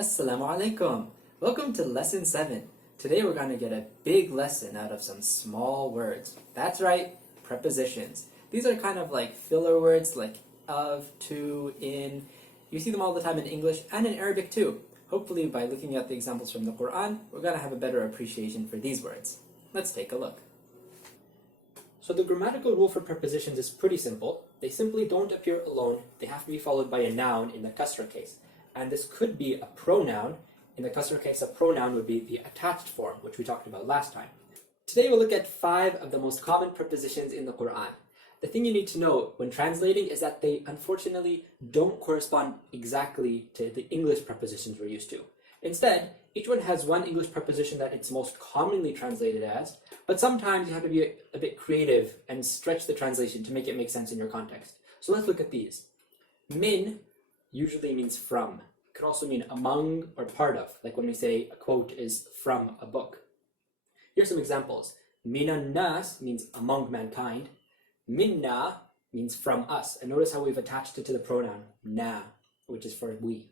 Assalamu alaikum. Welcome to lesson 7. Today we're going to get a big lesson out of some small words. That's right, prepositions. These are kind of like filler words like of, to, in. You see them all the time in English and in Arabic too. Hopefully by looking at the examples from the Qur'an, we're going to have a better appreciation for these words. Let's take a look. So the grammatical rule for prepositions is pretty simple. They simply don't appear alone. They have to be followed by a noun in the kasrah case. And this could be a pronoun. In the kasrah case, a pronoun would be the attached form, which we talked about last time. Today we'll look at 5 of the most common prepositions in the Qur'an. The thing you need to know when translating is that they unfortunately don't correspond exactly to the English prepositions we're used to. Instead, each one has one English preposition that it's most commonly translated as, but sometimes you have to be a bit creative and stretch the translation to make it make sense in your context. So let's look at these. Min usually means from. It could also mean among or part of, like when we say a quote is from a book. Here's some examples. Minan nas means among mankind. Minna means from us. And notice how we've attached it to the pronoun na, which is for we.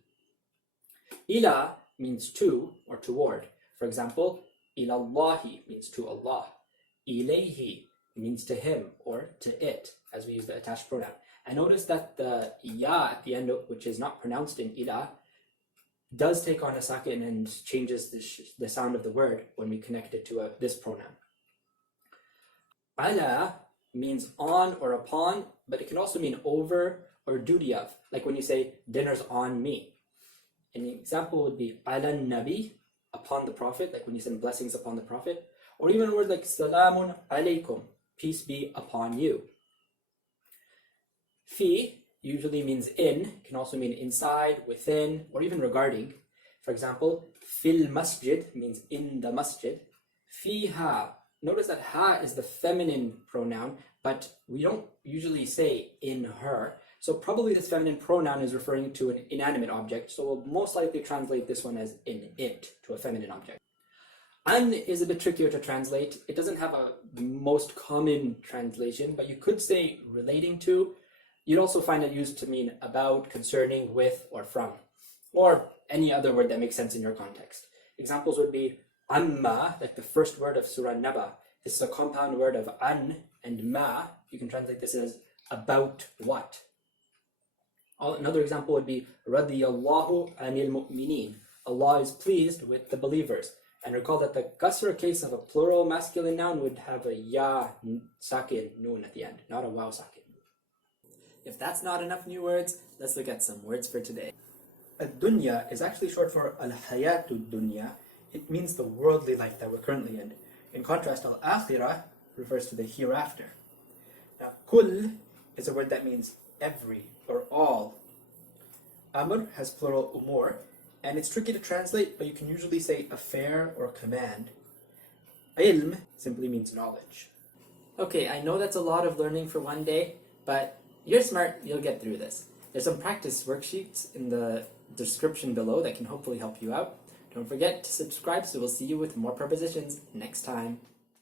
Ila means to or toward. For example, ilallahi means to Allah. Ilayhi means to him or to it, as we use the attached pronoun. And notice that the ya at the end, which is not pronounced in ila, does take on a saakin and changes the sound of the word when we connect it to this pronoun. Ala means on or upon, but it can also mean over or duty of, like when you say dinner's on me. An example would be ala nabi, upon the prophet, like when you send blessings upon the prophet, or even a word like salamun alaykum, peace be upon you. Fi usually means in, can also mean inside, within, or even regarding. For example, fil masjid means in the masjid. Fiha, notice that ha is the feminine pronoun, but we don't usually say in her. So probably this feminine pronoun is referring to an inanimate object, so we'll most likely translate this one as in it, to a feminine object. An is a bit trickier to translate. It doesn't have a most common translation, but you could say relating to. You'd also find it used to mean about, concerning, with, or from, or any other word that makes sense in your context. Examples would be amma, like the first word of Surah Naba. This is a compound word of an and ma. You can translate this as about what. Another example would be radiyallahu anil mu'mineen. Allah is pleased with the believers. And recall that the kasrah case of a plural masculine noun would have a ya saakin noon at the end, not a waw saakin. If that's not enough new words, let's look at some words for today. Al-dunyaa is actually short for al-dunyaa. It means the worldly life that we're currently in. In contrast, al-aakhirah refers to the hereafter. Now, kull is a word that means every or all. Amr has plural umoor, and it's tricky to translate, but you can usually say affair or command. Ilm simply means knowledge. Okay, I know that's a lot of learning for one day, but you're smart, you'll get through this. There's some practice worksheets in the description below that can hopefully help you out. Don't forget to subscribe, so we'll see you with more prepositions next time.